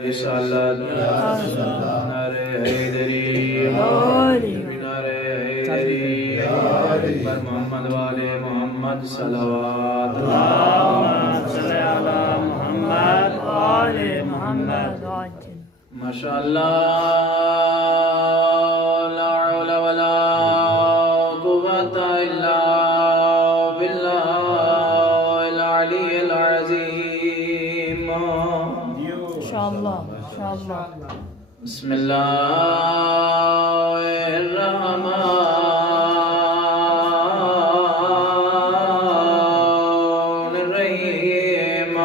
رسالت نعرہ حیدری نعرہ حیدری پر محمد والے محمد صلوات محمد وآل محمد ماشاءاللہ لا حول ولا قوة الا باللہ العلی العظیم انشاءاللہ بسم اللہ الرحمن الرحیم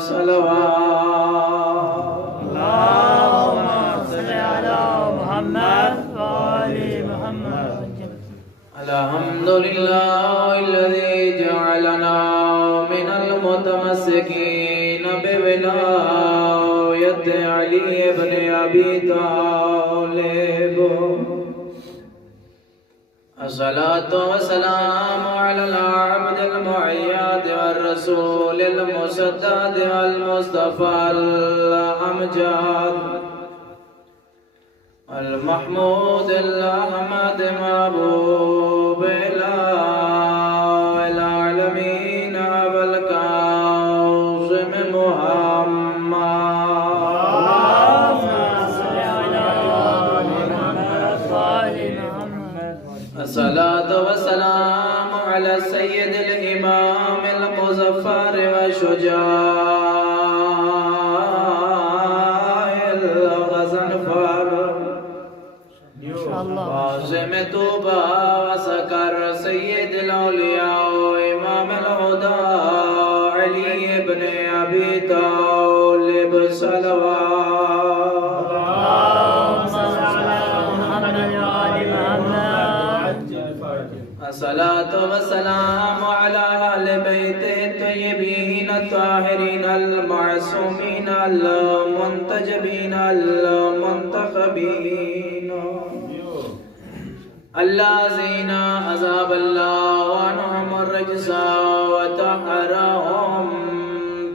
صلوات اللہم صلی علی محمد وآل محمد الحمدللہ الذی جعلنا من المتمسکین بولایت علی ابن ابی طالب الصلاة والسلام على العبد المعياد والرسول المسدد المصطفى الأمجاد المحمود الأحمد محبوب العالمين أبو القاسم محمد الصلاة والسلام على سيد الإمام المظفر والشجاع الغضنفر عاصم طوبى وسكر سيد الأولياء إمام الهدى علي بن أبي طالب صلوات الصلاة والسلام على أهل بيته الطيبين الطاهرين المعصومين المنتجبين المنتخبين الذين أذهب الله عنهم الرجس وطهرهم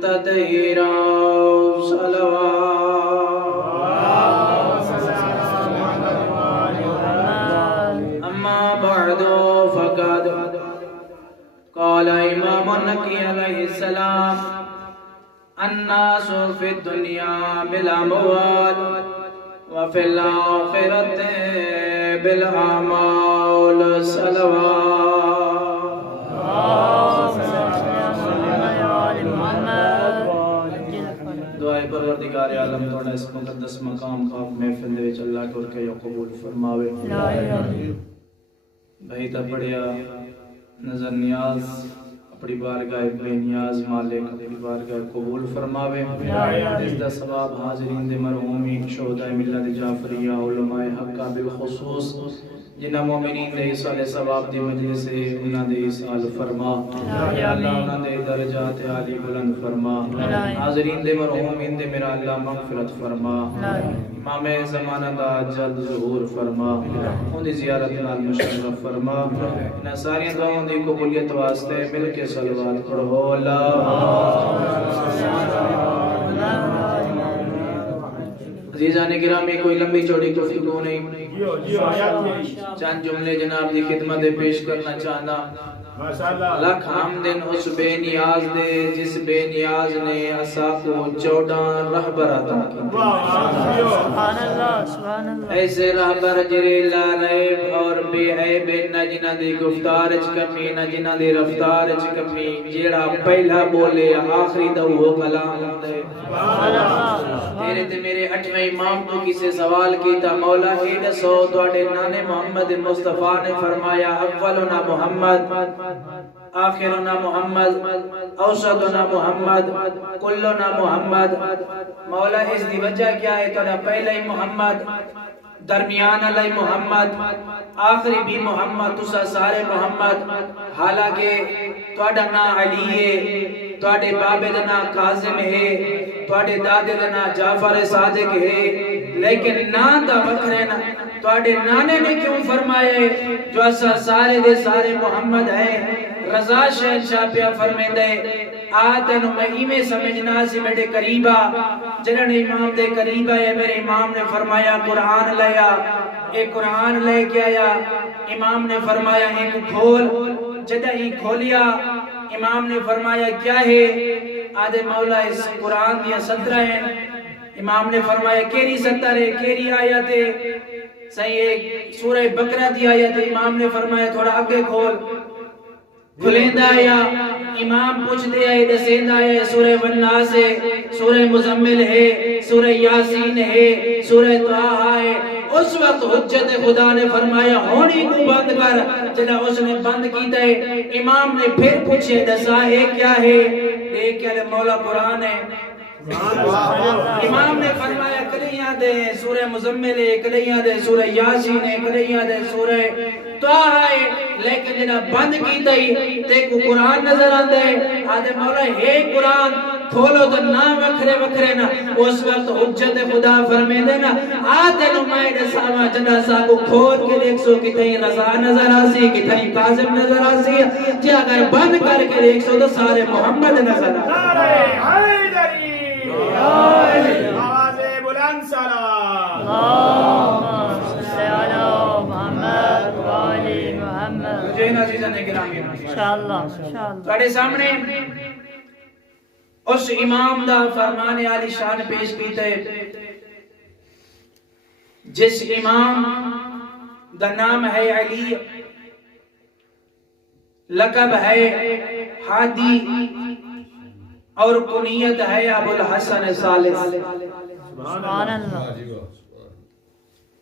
تطهيرا صلوات أما بعد فقد قال إمام النقي عليه السلام الناس في الدنيا بالأموال وفي الآخرة بالأعمال صلوات دعائے پروردگار عالم توڑا اس مقدس مقام خاک محفل دے وچ اللہ کو کے قبول فرماوے بھائی تا پڑھیا نظر نیاز اپنی بارگاہ بے نیاز مالک اپنی بارگاہ قبول فرماوے اس دا ثواب حاضرین دے مرحومین شہداء ملت جعفریہ علماء حقہ بالخصوص جنہ مومنین دے ایسال ثواب دی مجلس سے انہاں دے ایسال فرما یا اللہ انہاں دے درجات عالی بلند فرما حاضرین دے مرحومین دے میرا اللہ مغفرت فرما امام زمانہ دا جلد ظہور فرما ان دی زیارت نال مشرف فرما انہاں ساری دعاؤں دی قبولیت واسطے مل کے صلوات پڑھو اللہ عزیزان گرامی کوئی لمبی چوڑی گفتگو نہیں چند جملے جناب دی خدمت پیش کرنا چاہنا لکھ حمدن اس بے نیاز دے جس بے نیاز نے اسا کو 14 رہبر عطا کی ایسے رہبر جرے لا ریب اور بے عیب نہ جنہ دی گفتار اچ کمی نہ جنہ دی رفتار اچ کمی جیڑا پہلا بولے آخری دو ہو کلام دے تیرے تے میرے 8ویں امام تو کسے سوال کیتا مولا اے دسو تواڈے نانے محمد مصطفیٰ نے فرمایا اولنا محمد آخرنا محمد اوسطنا محمد کلنا محمد مولا اس دی وجہ کیا ہے تواڈا پہلا ہی محمد درمیان علی محمد آخری بھی محمد تسا سارے محمد حالانکہ تواڈا نام علی ہے تواڈے بابے دا نام قاسم ہے تواڈے دادے دا نام جعفر صادق ہے لیکن نام دا وکھرے نا تواڈے نانے نے کیوں فرمائے جو اسا سارے دے سارے محمد ہیں رضا شہنشاہ پہ فرمائے آتن میں میں سمجھنا سی میرے قریبا جنہوں امام دے قریبا ہے میرے امام نے فرمایا قرآن لیا ایک قرآن لے کے آیا امام نے فرمایا ایک کھول جدہ ہی کھولیا امام نے فرمایا کیا ہے آدھے مولا اس قرآن دیا 17 ہیں امام نے فرمایا کیری 17 ہے کیری آیت ہے صحیح ایک سورہ بقرہ دی آیت ہے امام نے فرمایا تھوڑا آگے کھول کھلیندہ آیا امام پوچھ دے آئے دسیندہ آیا سورہ والناس ہے سورہ مزمل ہے سورہ یاسین ہے سورہ طٰہٰ ہے اس وقت حجت خدا نے فرمایا ہونی کو بند کر جنہ اس نے بند کیتا ہے امام نے پھر پوچھے دسا ہے کیا ہے ایک کیا مولا قرآن ہے امام نے فرمایا کلیاں دے سورہ مزمل ہے کلیاں دے سورہ یاسین ہے کلیاں دے سورہ طٰہٰ ہے لیکن جنہ بند کیتا ہی تے کو قرآن نظر آتا ہے آدھے مولا ہے قرآن کھولو تو نہ وکھرے وکھرے نا اس وقت حجت خدا فرمے دینا آدھے نمائے ساما جنہ سا کو کھول کے دیکھ سو کتھیں رضا نظر آسی کتھیں قاسم نظر آسی جی اگر بند کر کے دیکھ سو تو سارے محمد نظر آسی آواز بلند سلام اللهم صل على محمد وعلى محمد جین عزیزہ نے گرامی انشاءاللہ تھوڑے سامنے اس امام دا فرمان عالی شان پیش کیتا ہے جس امام دا نام ہے علی لقب ہے ہادی اور کنیت ہے ابو الحسن ثالث سبحان اللہ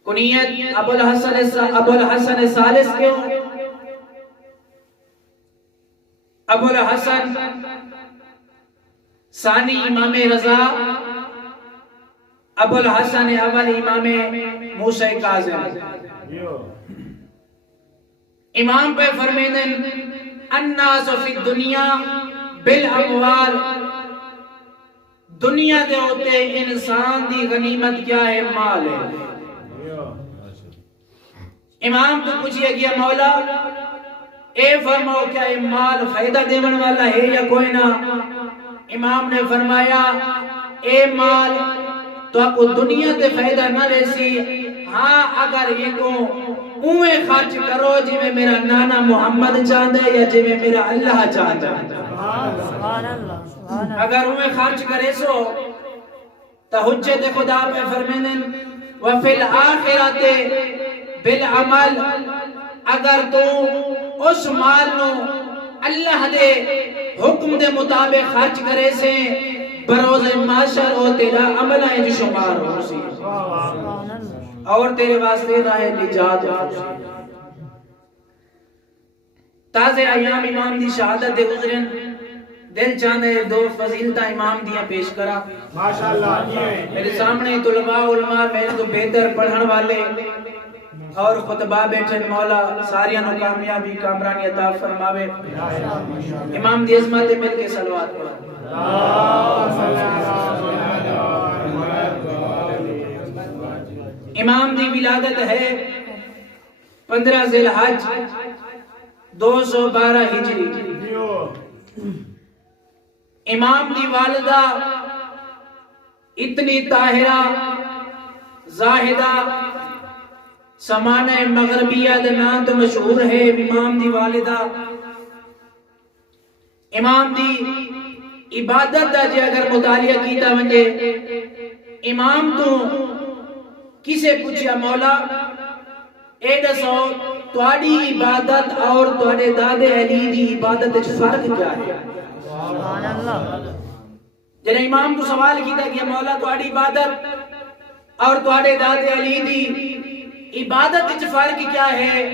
کنیت ابو الحسن ثالث کیوں ابو الحسن ثانی امام رضا ابو الحسن اول امام موسیٰ کاظم امام پہ فرمیدن الناس فی الدنیا بالاموال دنیا دے ہوتے انسان دی غنیمت کیا ہے مال ہے امام تو پوچھئے گیا مولا اے فرماؤ کیا یہ مال فائدہ دیون والا ہے یا کوئی نہ امام نے فرمایا اے مال تو آپ کو دنیا تے فائدہ نہ ریسی ہاں اگر یہ کو اوے خرچ کرو جی میں میرا نانا محمد چاہدے یا جی میں میرا اللہ چاہدے سبحان اللہ اگر اوے خرچ کرے سو تا حجت خدا پہ فرمینن وفی الآخرت بالعمل اگر تو اس مال نو اللہ دے حکم دے مطابق خرچ کرے سے بروز معاشر ہو تیرا عمل ہے جو شمار ہو سی اور تیرے واسطے راہ نجات ہو سی تازے ایام امام دی شہادت دے گزرن دل چاندے دو فضیلتہ امام دیا پیش کرا ماشاءاللہ میرے سامنے طلباء علماء میرے تو بہتر پڑھن والے اور خطبہ بیٹھن مولا ساریاں نو کامیابی کامرانی عطا فرماوے امام دی عظمت مل کے صلوات پڑھا امام دی ولادت ہے 15 ذی الحج 212 ہجری امام دی والدہ اتنی طاہرہ زاہدہ سمانہ مغربیہ دنان تو مشہور ہے امام دی والدہ امام دی عبادت دا جے اگر مطالعہ کیتا ونجے امام تو کسے پوچھیا مولا اے دسو تواڈی عبادت اور تواڈے دادے علی دی عبادت وچ فرق کیا ہے سبحان اللہ جنہیں امام کو سوال کیتا کہ مولا تواڈی عبادت اور تواڈے دادے علی دی عبادت وچ فرق کیا ہے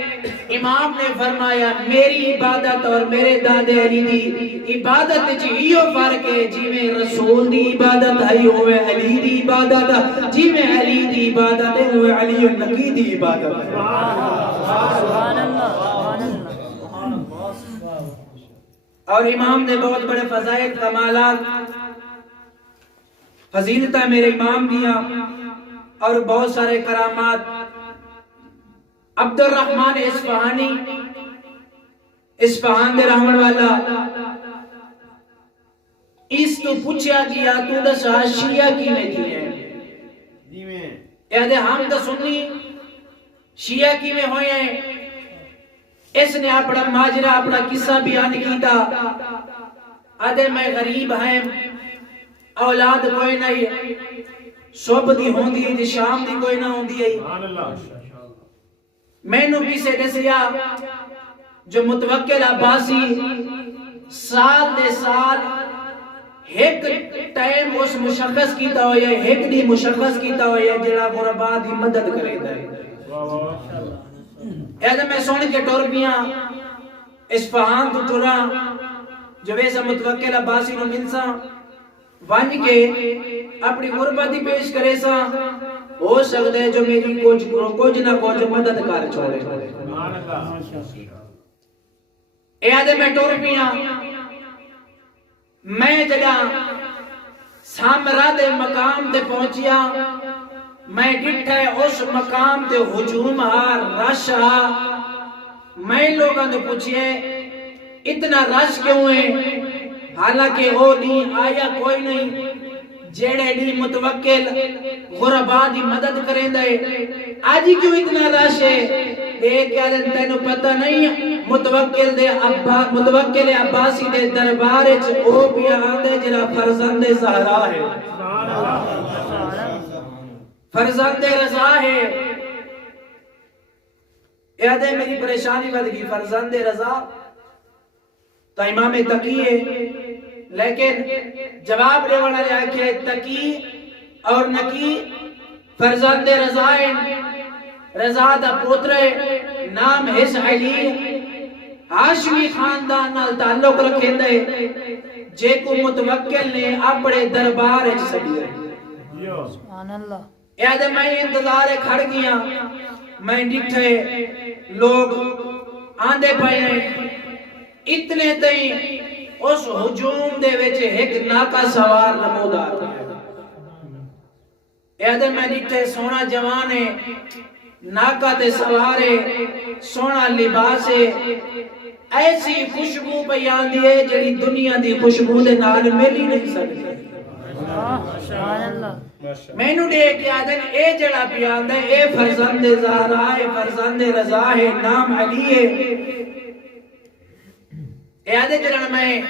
امام نے فرمایا میری عبادت اور میرے دادے علی دی عبادت وچ ایو فرق ہے جی میں رسول دی عبادت ہے ہوئے علی دی عبادت جی میں علی دی عبادت ہے ہوئے علی النبی دی عبادت سبحان اللہ اور امام نے بہت بڑے فضائل کمالات فضیلتہ میرے امام دیا اور بہت سارے کرامات عبد الرحمن اصفہانی اصفہان دے رحمن والا اس تو پوچھا گیا تو دسا شیعہ کی میں تھی ہے جی میں اہدے ہم دا سنی شیعہ کی میں ہوئے ہیں اس نے اپنا ماجرہ اپنا قصہ بیان کیتا آدھے میں غریب ہیں اولاد کوئی نہیں صبح دی ہوندی ہے شام دی کوئی نہ ہوندی ہے سبحان اللہ میں نو کسے دسیا جو متوکل عباسی سال دے سال ایک ٹائم اس مشخص کیتا ہویا ہے ایک دی مشخص کیتا ہویا ہے جڑا غربا دی مدد کرے دا ہے واہ واہ ایدہ میں سن کے ٹور پیاں اسفہان تو ٹورا جو ویسا متوکل عباسی نو ملسا وانج کے اپنی غربتی پیش کرے سا ہو سکتا ہے جو میری کچھ نہ کچھ مدد کر چھوڑے سبحان اللہ ایدہ میں ٹور پیاں میں جگہ سامرہ دے مقام تے پہنچیا میں ڈٹھا ہے اس مقام تے ہجوم ہار رش ہا میں لوگاں تو پوچھئے اتنا رش کیوں ہے حالانکہ وہ نہیں آیا کوئی نہیں جیڑے نہیں متوکل غربا دی مدد کریں دے آج کیوں اتنا رش ہے ایک یادن تینو پتہ نہیں متوکل عباسی دے دربار او بھی آندے جرا فرزند زہرا ہے سبحان اللہ فرزند رضا ہے یادے میری پریشانی بد گئی فرزند رضا تو امام تقی ہے لیکن جواب دے والا لیا کہ تقی اور نقی فرزند رضا ہے رضا دا پوترے نام حس علی ہاشمی خاندان نال تعلق رکھیں دے جے کو متوکل نے اپنے دربار اچھ سکتے جیو سبحان اللہ یاد میں انتظار کھڑ گیا میں ڈٹھے لوگ آندے پائے ہیں اتنے تئیں اس ہجوم دے ویچے ایک ناکا سوار نمودار یاد میں ڈٹھے سونا جوانے ناکا تے سوارے سونا لباسے ایسی خوشبو بیان دیئے جڑی دنیا دی خوشبو دے نال ملی نہیں سکتی سبحان اللہ میں نو دے کہ آدن اے جڑا بیان دے اے فرزند زہرا ہے فرزند رضا ہے نام علی ہے اے آدھے جڑا میں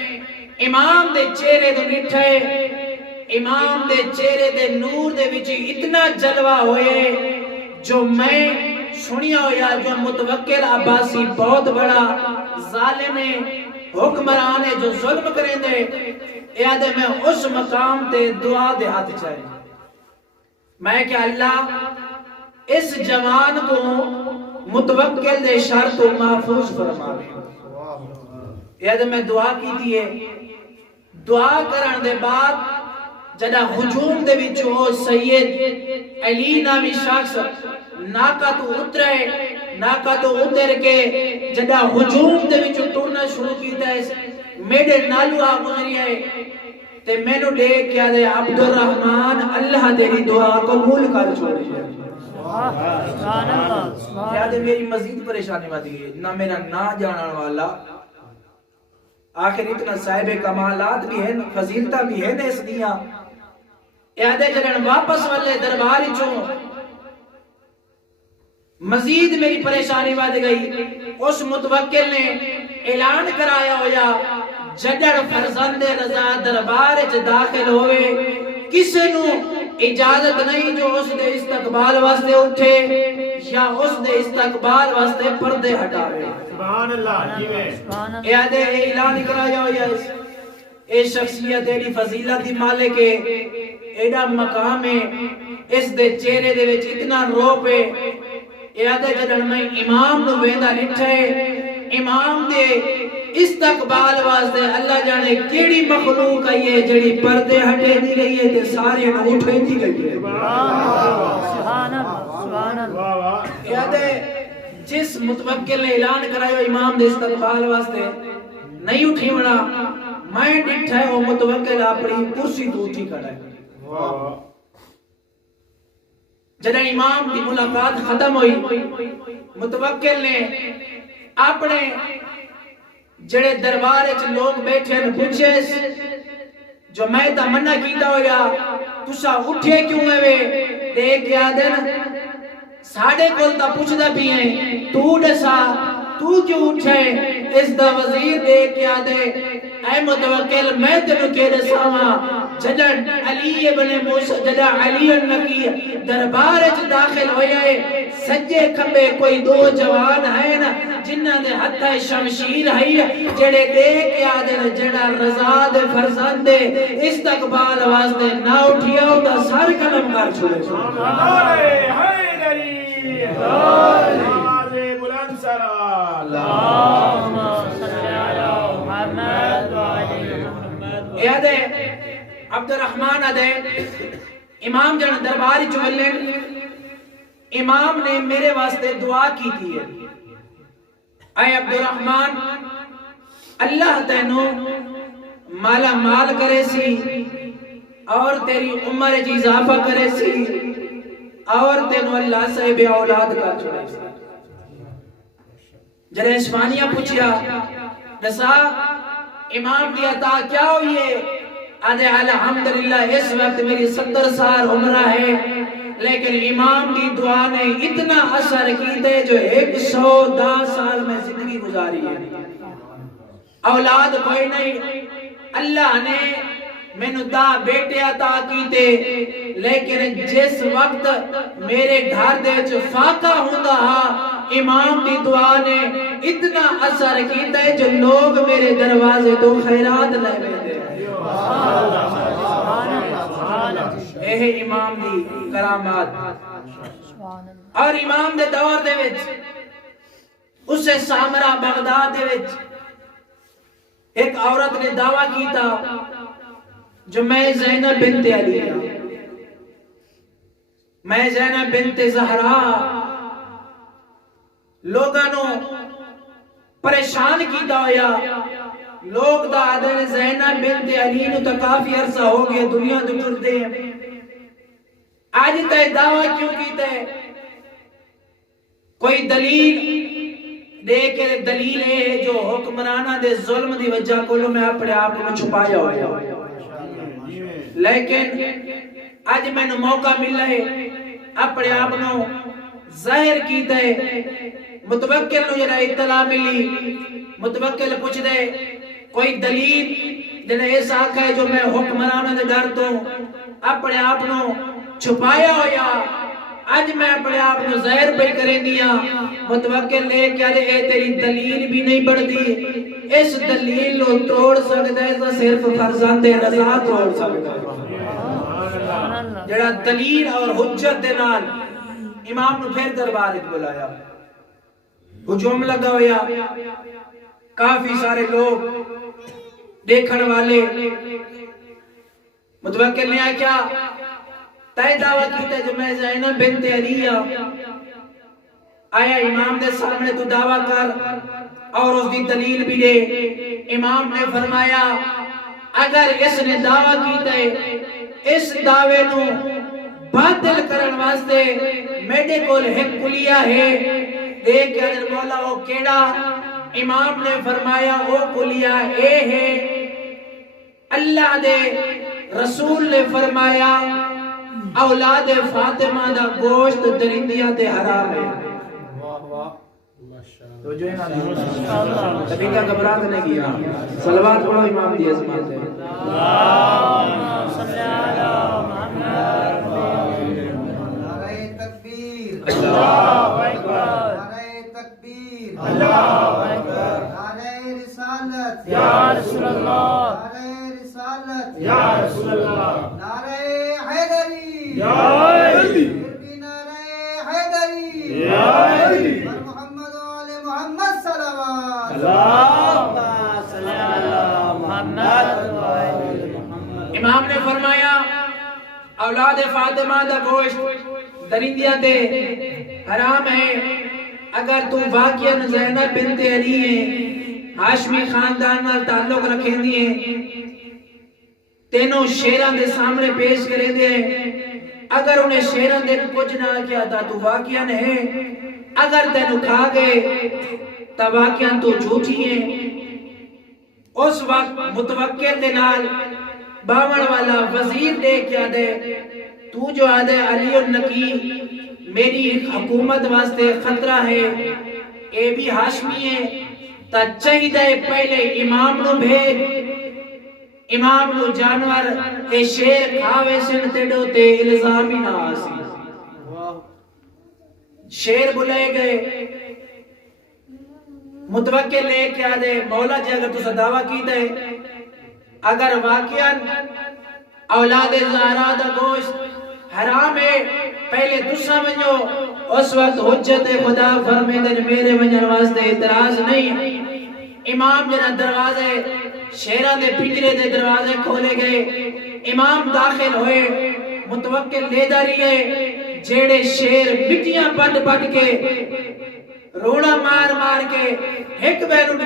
امام دے چہرے دے نٹھے امام دے چہرے دے نور دے وچی اتنا جلوہ ہوئے جو میں سنیا ہویا جو متوکل عباسی بہت بڑا ظالم ہے حکمران ہے جو ظلم کریں دے یادے میں اس مقام تے دعا دے ہاتھ چاہے میں کہ اللہ اس جوان کو متوکل دے شر کو محفوظ فرماوے یادے میں دعا کی دیئے دعا کرن دے بعد جدہ ہجوم دے وچوں سید علی نامی شخص ناکا تو اتر کے جدہ ہجوم دے وچوں ٹرنا شروع کیتا ہے میرے نالو آ گزری ہے تے میں نو لے کیا دے عبدالرحمن اللہ تیری دعا قبول کر چھوڑی ہے سبحان اللہ کیا دے میری مزید پریشانی بادی ہے نہ میرا نا جانان والا آخر اتنا صاحب کمالات بھی ہیں فضیلتہ بھی ہیں اس دیا یادے جنن واپس والے درباری چوں مزید میری پریشانی بادی گئی اس متوکل نے اعلان کرایا ہویا جدر فرزند رضا دربار چ داخل ہوئے کسی نو اجازت نہیں جو اس دے استقبال واسطے اٹھے یا اس دے استقبال واسطے پردے ہٹاوے سبحان اللہ جی میں سبحان اللہ یادے اعلان کرایا ہویا اے شخصیت ایڈی فضیلت دی مالک ہے ایڈا مقام ہے اس دے چہرے دے وچ اتنا روپ ہے یادے جدن میں امام نو ویندا نٹھے امام دے استقبال واسطے اللہ جانے کیڑی مخلوق ہے یہ جڑی پردے ہٹے دی گئی ہے تے سارے نو اٹھے دی گئی ہے سبحان اللہ سبحان اللہ واہ واہ یادے جس متوکل نے اعلان کرایا امام دے استقبال واسطے نہیں اٹھی وڑا میں ڈٹھا ہے وہ متوکل اپنی کرسی تو اٹھی کھڑا ہے واہ واہ جدہ امام دی ملاقات ختم ہوئی متوکل نے اپنے جڑے دربار وچ لوگ بیٹھے ہیں پوچھے جو میں تمنا کیتا ہویا تسا اٹھے کیوں ہے دیکھ کے آدن ساڑھے کول تا پوچھدا بھی ہیں تو دسا تو کیوں اٹھے اس دا وزیر دیکھ کے آدے اے متوکل میں تینوں کے دساواں جدہ علی ابن موسیٰ جدہ علی النبی دربار وچ داخل ہوئے سجے کھبے کوئی دو جوان ہیں نا جنہاں دے ہتھ شمشیر ہے جڑے دیکھ کے آدے جڑا رضا دے فرزند دے استقبال واسطے نہ اٹھیا ہوتا سر قلم کر چھوڑے نعرہ حیدری آواز بلند سرا اللہم صلی علی محمد وعلی محمد یاد ہے عبد الرحمن آدھے امام جن درباری چولن امام نے میرے واسطے دعا کی تھی اے عبد الرحمن اللہ تینوں مالا مال کرے سی اور تیری عمر جی اضافہ کرے سی اور تینوں اللہ سے بے اولاد کا چھوڑے سی جرے اسفانیہ پوچھیا نسا امام کی عطا کیا ہوئی ہے آدھے الحمدللہ اس وقت میری 70 سال عمرہ ہے لیکن امام کی دعا نے اتنا اثر کیتے جو 110 سال میں زندگی گزاری ہے اولاد کوئی نہیں اللہ نے میں نے دا بیٹے عطا کیتے لیکن جس وقت میرے گھر دے جو فاقہ ہوندہ امام کی دعا نے اتنا اثر کیتا ہے جو لوگ میرے دروازے تو خیرات لے لیتے اے امام دی کرامات اور امام دے دور دے وچ اسے سامرہ بغداد دے وچ ایک عورت نے دعویٰ کیتا جو میں زینب بنت علی میں زینب بنت زہرا لوگانوں پریشان کیتا ہویا لوگ دا آدھے زینب بنت علی نو تا کافی عرصہ ہو گئے دنیا تو ٹرتے ہیں آج تے دعویٰ کیوں کیتے ہیں کوئی دلیل دے کے دلیل ہے جو حکمرانہ دے ظلم دی وجہ کولو میں اپنے آپ میں چھپایا ہویا لیکن آج میں نے موقع ملا ہے اپنے آپ نو ظاہر کیتا ہے متوکل نو جنہا اطلاع ملی متوکل پوچھ دے کوئی دلیل جنہا ایسا آکھا ہے جو میں حکمرانہ دے ڈر تو اپنے آپ نو چھپایا ہویا آج میں اپنے آپ نو ظاہر پہ کریں دیا متوکل لے کیا لے اے تیری دلیل بھی نہیں بڑھ دی اس دلیل نو توڑ سکتا ہے تو صرف فرزند رضا توڑ سکتا ہے جڑا دلیل اور حجت دے نال امام نو پھر دربار ایک بلایا ہجوم لگا ہویا کافی سارے لوگ دیکھن والے متوکل نے آیا تائے دعویٰ کیتا ہے جو میں زینب بنت علی آیا امام دے سامنے تو دعویٰ کر اور اس دی دلیل بھی دے امام نے فرمایا اگر اس نے دعویٰ کیتا ہے اس دعوے نو باطل کرن واسطے میڈے کول ایک کلیہ ہے دیکھ کہ حضرت مولا وہ کیڑا امام نے فرمایا وہ کلیہ اے ہے اللہ دے رسول نے فرمایا اولاد فاطمہ دا گوشت درندیاں تے حرام ہے تو جو ہے نا کبھی کا گھبرات نہیں کیا صلوات پڑھو امام دی عظمت ہے اللہم صلی علی محمد نعرہ تکبیر اللہ اکبر نعرہ تکبیر اللہ اکبر نعرہ رسالت یا رسول اللہ نعرہ رسالت یا رسول اللہ نعرہ حیدری یا علی نعرہ حیدری یا علی محمد و آل محمد صلوات اللہم صلی علی محمد وعلی محمد امام نے فرمایا اولاد فاطمہ دا گوشت درندیاں تے حرام ہے اگر تو واقعاً زینب بنت علی ہے ہاشمی خاندان نال تعلق رکھیں دیئے تینوں شیران دے سامنے پیش کریں دے اگر انہیں شیران دے کچھ نہ کیا تھا تو واقعاً ہے اگر تینوں کھا گئے تا واقعاً تو جھوٹی ہے اس وقت متوکل دے نال باون والا وزیر دے کیا دے تو جو آدھے علی النقی میری حکومت واسطے خطرہ ہے اے بھی ہاشمی ہے تا چاہیدہ پہلے امام نو بھیج امام نو جانور اے شیر کھاوے سن تیڑو تے الزامی نہ آسی شیر بلائے گئے متوکل لے کیا دے مولا جی اگر تو دعویٰ کی دے اگر واقعاً اولاد زہرا دا گوشت حرام ہے پہلے تو سمجھو اس وقت حجت خدا فرمے دن میرے وجن واسطے اعتراض نہیں امام جنہ دروازے شیرہ دے پنجرے دے دروازے کھولے گئے امام داخل ہوئے متوکل لے داریے جیڑے شیر مٹیاں پٹ پٹ کے روڑا مار مار کے ایک بیرون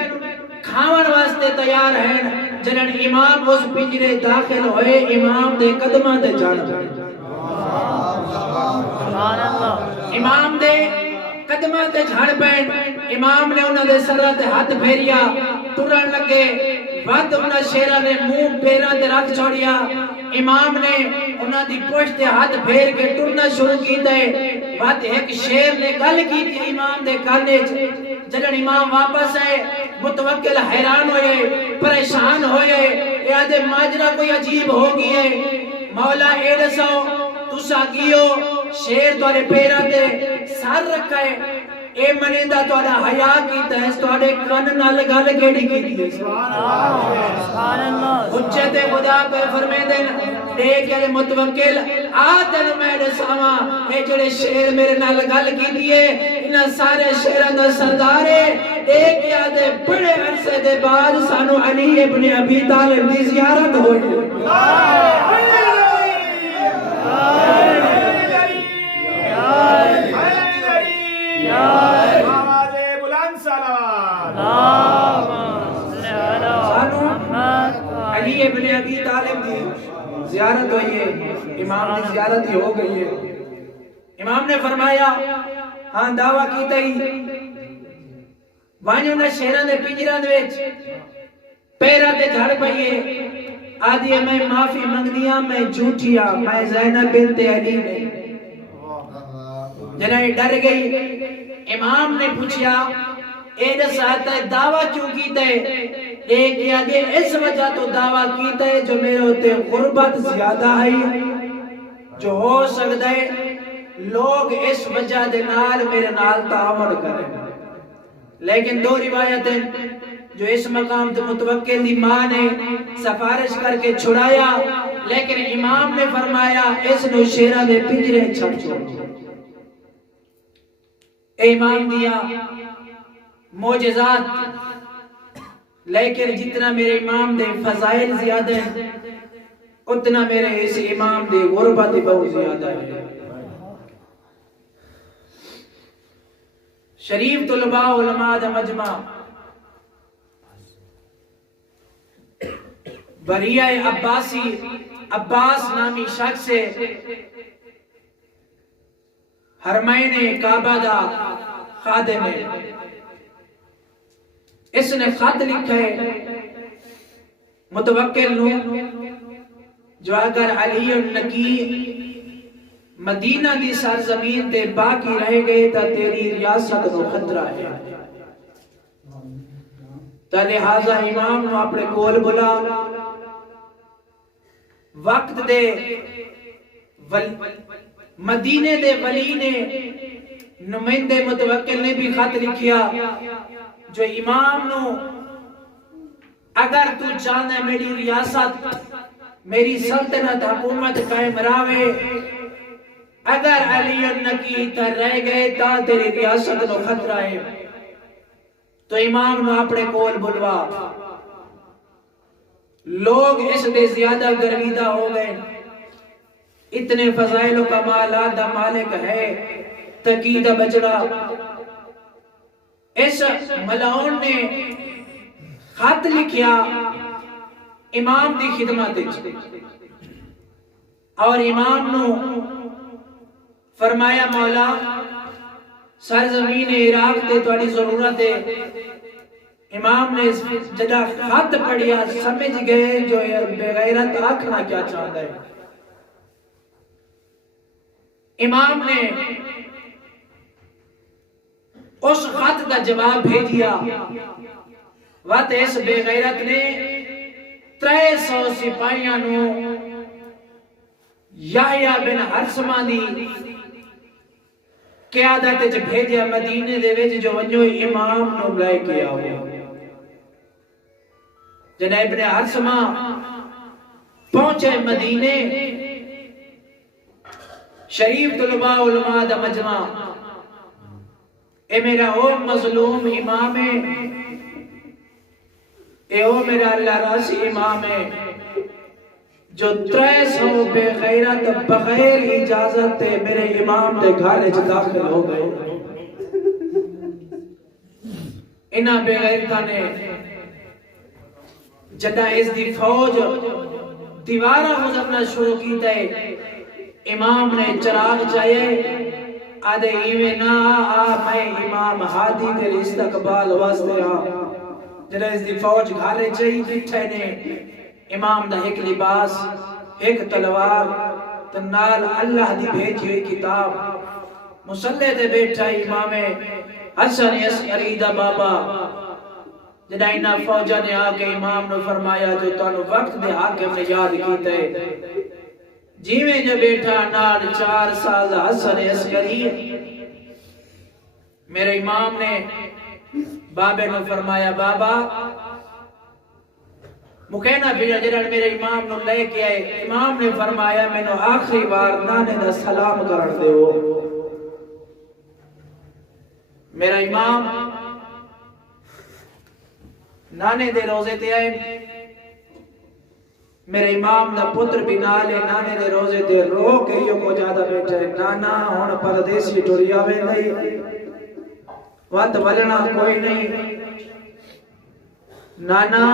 کھاون واسطے تیار ہیں جنہاں امام اس پنجرے داخل ہوئے امام دے قدمہ دے جان امام دے قدمہ دے جھڑ پین امام نے انہوں دے سرہ دے ہاتھ پھیریا ٹرن لگے وقت انہوں شیرہ نے منہ پیران دے رکھ چھوڑیا امام نے انہوں دی پوشت ہاتھ پھیر کے ٹرنا شروع کی دے وقت ایک شیر نے گل کی تھی امام دے کانے جنہاں امام واپس ہے متوکل حیران ہوئے پریشان ہوئے یاد ماجرہ کوئی عجیب ہو گئی ہے مولا ایڈسو تسا گیو شیر توڑے پیرہ دے سار رکھا ہے اے منیدہ توڑا حیاء کی تحس توڑے کن نہ لگا لگیڑی کی تھی حجت خدا پہ فرمے دن دیکھ یا متوکل آدھر میرے ساما اے جڑے شیر میرے نہ لگا لگی دیئے انہا سارے شیران دا سردارے ایک یاد بڑے عرصے دے بعد سانو علی ابن ابی طالب دی زیارت ہوئی علی ابن ابی طالب دی زیارت ہوئی ہے امام دی زیارت ہی ہو گئی ہے امام نے فرمایا ہاں دعویٰ کی تھی وانیوں نے شیران دے پنجران دے پیران دے جھڑ پئیے آدھی ہے میں معافی منگ دیا میں جھوٹیا میں زینب بنت علی نے جنہیں ڈر گئی امام نے پوچھیا اے دساتا ہے دعویٰ کیوں کیتا ہے ایک یا دے اس وجہ تو دعویٰ کیتا ہے جو میرے ہوتے غربت زیادہ ہے جو ہو سکتا ہے لوگ اس وجہ دے نال میرے نال تعامل کریں لیکن دو روایتیں جو اس مقام تے متوکل دی ماں نے سفارش کر کے چھڑایا لیکن امام نے فرمایا اس نو شیرہ دے پنجرے چھپ چھوڑ اے امام دیا معجزات لیکن جتنا میرے امام دے فضائل زیادہ ہیں اتنا میرے اس امام دے غربت بہت زیادہ ہے شریف طلباء علماء دا مجمع بریہ عباسی عباس نامی شخص سے حرمین کعبہ دا خادم ہے اس نے خط لکھا ہے متوکل نو جو اگر علی النقی مدینہ دی سرزمین تے باقی رہ گئے تا تیری ریاست نو خطرہ ہے تا لہذا امام نو اپنے کول بلا وقت دے مدینے دے ولی نے نمائندے متوکل نے بھی خط لکھیا جو امام نو اگر تو چاہنا میری ریاست میری سلطنت حکومت قائم راوے اگر علی النقی تر رہ گئے تا تیری ریاست نو خطرہ ہے تو امام نو اپنے کول بلوا لوگ اس دے زیادہ گرویدہ ہو گئے اتنے فضائل و کمالات دا مالک ہے تقیدہ بچڑا اس ملعون نے خط لکھیا امام دی خدمت اور امام نو فرمایا مولا سرزمین عراق تے تواڈی ضرورت ہے امام نے جدا خط پڑھیا سمجھ گئے جو بے غیرت آکھنا کیا چاہتا ہے. امام نے اس خط کا جواب بھیجیا. وقت اس بے غیرت نے 300 سپاہیاں نو یحییٰ بن حرثمہ دی قیادت وچ بھیجیا مدینے دے وچ جو ونجو امام نو لے کے آؤ. جناب ابن حرثمہ پہنچے مدینے. شریف طلباء علماء دا مجمع. اے میرا او مظلوم امام ہے, اے او میرا اللہ راسی امام ہے جو 300 بے غیرت بغیر اجازت تے میرے امام دے گھر وچ داخل ہو گئے. انہاں بے غیرتاں نے جدا اس دی فوج دیوارہ گزرنا شروع کیتا ہے. امام نے چراغ چاہیے آدھے ایویں نہ میں امام ہادی کے استقبال واسطے جدا اس دی فوج گھارے چاہیے دٹھے نے. امام دا ایک لباس, ایک تلوار تنال اللہ دی بھیجی ہوئی کتاب مسلح دے بیٹھا امام حسن عسکری دا بابا. جدا انہاں فوجہ نے آ کے امام نے فرمایا جو تانوں وقت دے حاکم نے یاد کیتا ہے جیویں جو بیٹھا نال 4 سال حسن عسکری. میرے امام نے بابے نے فرمایا بابا مکینہ بھی جڑا میرے امام نو لے کے آئے. امام نے فرمایا مینوں آخری بار نانے دا سلام کرن دیو. میرا امام نانے دے روزے تے آئے. میرے امام دا پتر بھی نالے نانے دے روزے تے رو کے یو کو زیادہ بیٹھے. نانا ہن پردیسی ٹری آوے نہیں, وقت ولنا کوئی نہیں. نانا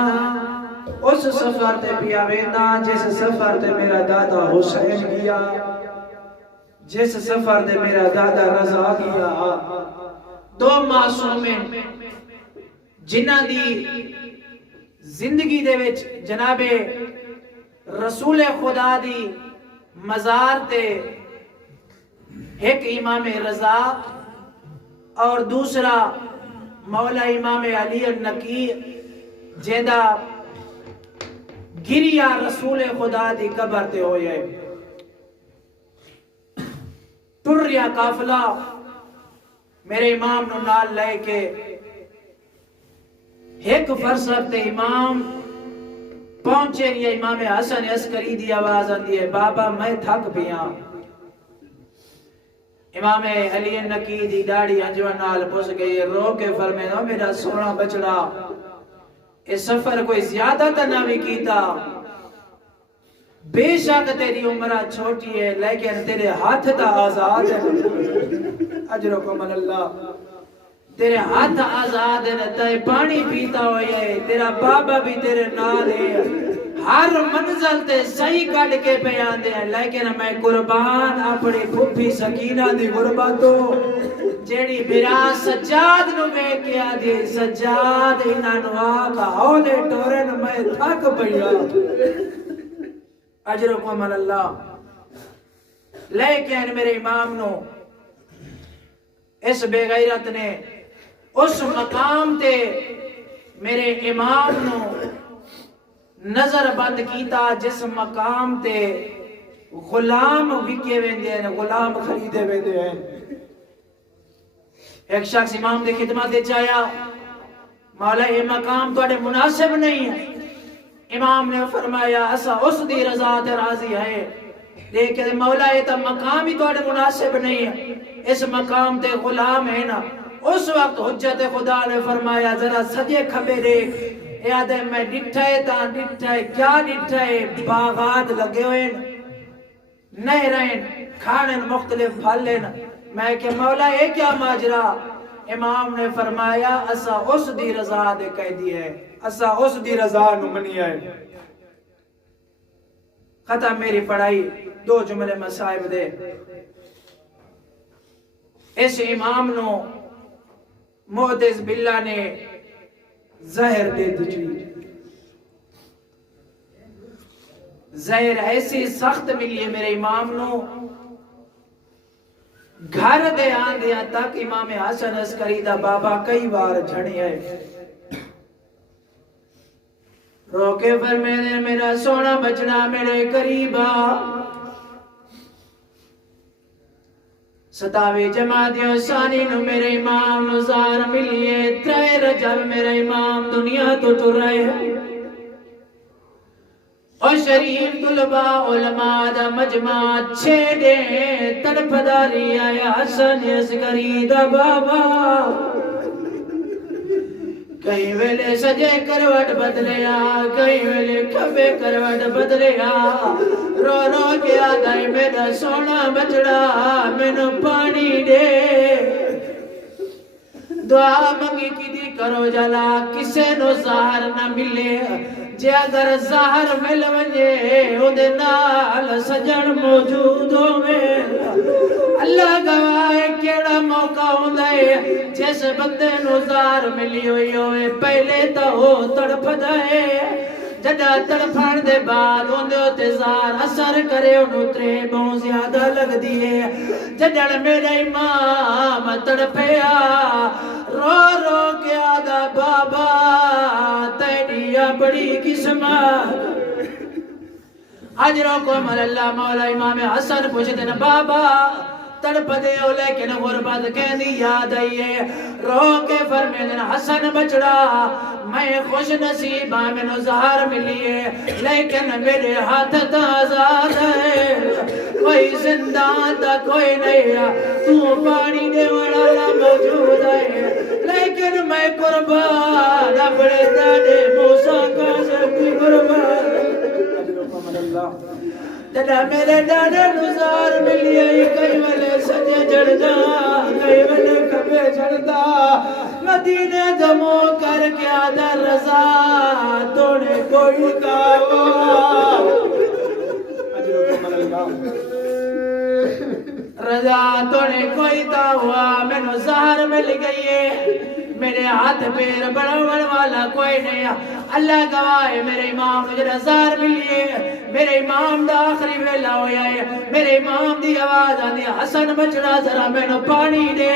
اس سفر تے پیا ویندا جس سفر تے میرا دادا حسین گیا, جس سفر تے میرا دادا رضا گیا. 2 معصومیں جنہ دی زندگی دے وچ جناب رسول خدا دی مزار تے ایک امام رضا اور دوسرا مولا امام علی النقی جیندہ گریا رسول خدا دی قبر تے ہوئے. ٹریا قافلہ میرے امام نو نال لے کے ایک فرسخ تے امام پہنچے رہی. امام حسن عسکری دی آواز آندی ہے بابا میں تھک پیا. امام علی النقی دی داڑھی انجوان نال پس گئی, رو کے فرمایا میرا سونا بچڑا اے سفر کوئی زیادہ تا نہ بھی کیتا, بے شک تیری عمرہ چھوٹی ہے لیکن تیرے ہاتھ تا آزاد ہے. اجرکم اللہ, تیرے ہاتھ آزاد ہے, تے پانی پیتا ہویا ہے, تیرا بابا بھی تیرے نال ہے, ہر منزل تے صحیح کٹ کے پہ آندے ہیں. لیکن میں قربان اپنی پھپھی سکینہ دی غربتوں جیڑی برا سجاد نو بے کے آدھی سجاد انہاں نو آقا ہولے ٹورن میں تھک پڑیا. اجرکم اللہ. لیکن میرے امام نو اس بے غیرت نے اس مقام تے میرے امام نو نظر بند کیتا جس مقام تے غلام وکے ویندے ہیں, غلام خریدے ویندے ہیں. ایک شخص امام دے خدمت دے چاہیا مولا یہ مقام توڑے مناسب نہیں ہے. امام نے فرمایا اسا اس دی رضا تے راضی ہے لیکن مولا یہ تا مقام ہی توڑے مناسب نہیں ہے, اس مقام تے غلام ہے نا. اس وقت حجت خدا نے فرمایا ذرا سجے کھبے دیکھ. یاد ہے میں ڈٹھائے تا ڈٹھائے کیا ڈٹھائے, باغات لگے ہوئے نہریں کھانے مختلف پھلیں. میں کہ مولا یہ کیا ماجرا؟ امام نے فرمایا اسا اس دی رضا دے کہہ دی ہے, اسا اس دی رضا نو منی ہے. ختم میری پڑھائی 2 جملے مصائب دے. اس امام نو معتز باللہ نے زہر دے دجی زہر ایسی سخت ملی ہے میرے امام نو گھر دے آن دیا تک امام حسن عسکری دا بابا کئی بار جھڑی ہے روکے فرمینے میرا سونا بچنا میرے قریبا ستاوی جماعتیوں ثانی نو میرے امام نو زار ملیے ترے رجب میرے امام دنیا تو ٹر رہے اور شریف طلباء علماء دا مجمع چھیڑے تڑپ داری آیا حسن عسکری دا بابا کہیں ویلے سجے کروٹ بدلیا کہیں ویلے کھبے کروٹ بدلیا رو رو کے آدھائی میرا سونا بچڑا مینو پانی دے دعا منگی کی دی کرو جلا کسے نو ظاہر نہ ملے جے اگر ظاہر مل ونجے او دے نال سجن موجود ہوئے اللہ گواہ کیڑا موقع ہوندا ہے جس بندے نو ظاہر ملی ہوئی ہوئے پہلے تا ہو تڑپ دے جڑا تڑپن دے بعد اوندے تے ظاہر اثر کرے انہوں ترے بہت زیادہ لگ دیئے جڑا میرا امام تڑپیا رو رو کے آدھا بابا تیڑیا بڑی قسمت حجروں کو مل اللہ مولا امام حسن پوچھتے نا بابا تڑپ دے ہو لیکن غربت کہنی یاد آئیے رو کے فرمیدن حسن بچڑا میں خوش نصیب میں نو زہر ملیے لیکن میرے ہاتھ تازاد ہے کوئی زندان تا کوئی نہیں تو پانی دے والا موجود ہے لیکن میں قربان اپنے دادے موسیٰ کا سکتی قربان جڑا میرے ڈاڑے نزار ملی آئی کئی والے سجے جڑدا کئی والے کبے جڑدا مدینے دمو کر کے آدھا رضا توڑے کوئی دعویٰ رضا توڑے کوئی دعویٰ میں نو زہر مل گئی ہے میرے ہاتھ پیر بڑا والا کوئی نہیں اللہ گواہ ہے میرے امام مجھے زہر ملیے میرے امام دا آخری ویلا ہویا ہے میرے امام دی آواز آدھی حسن بچڑا ذرا میں نو پانی دے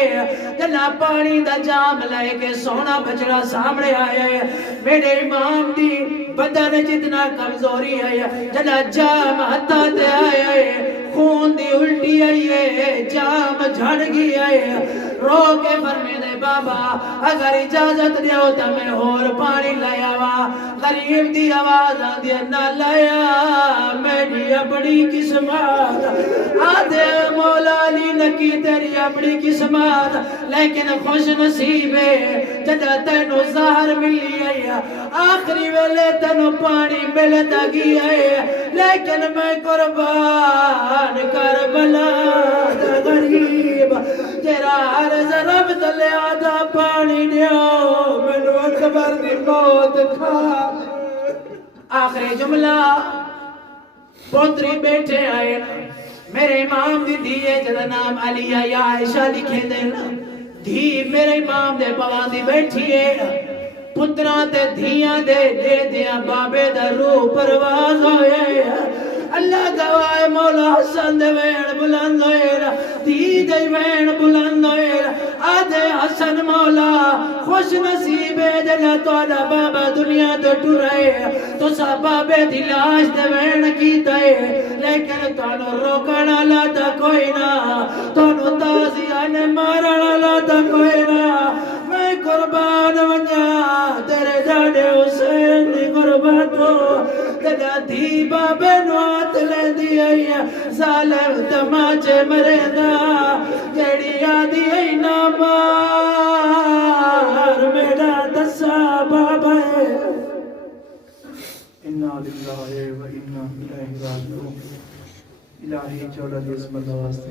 جنا پانی دا جام لائے کے سونا بچڑا سامنے آیا ہے میرے امام دی بدن جتنا کمزوری ہے جنا جام ہتھا تے آیا ہے خون دی الٹی آئی ہے جام جھڑ گئی ہے رو کے فرمیدے بابا اگر اجازت دے ہوتا میں اور پانی لایا وا غریب دی آواز آدھی نہ لایا میری اپنی قسمت آدھے مولا علی نکی تیری اپنی قسمت لیکن خوش نصیب ہے جدہ تینو ظاہر ملی ہے آخری ویلے تینو پانی ملتا گیا ہے لیکن میں قربان کربلا غریب تیرا عرض رب تلے آدھا پانی دیو منو اکبر دی موت کھا آخری جملہ پوتری بیٹھے آئے میرے امام دی دیئے جدا نام علیہ یا عائشہ لکھے دینا دھی میرے امام دے پوان دی بیٹھیے پترہ تے دھیاں دے دیاں بابے دا روح پرواز ہوئے اللہ گواہ مولا حسن دے وین بلند ہوئے دی دے وین بلند ہوئے آدھے حسن مولا خوش نصیب ہے جنا توڑا بابا دنیا تو ٹورے تو سا بابے دلاش دے وین کیتا ہے لیکن توڑا روکنا لاتا کوئی نا توڑا تازیانے مارنا لاتا کوئی نا میں قربان ونجا تیرے جاڑے حسین دی قربانو تیرا دھی بابے نوات لے دی آئیا ظالم تماچے مرے دا جیڑی آدھی ای نامار میرا دسا بابا ہے انا للہ و انا الیہ راجعون الہی چوڑا جسم اللہ واسطے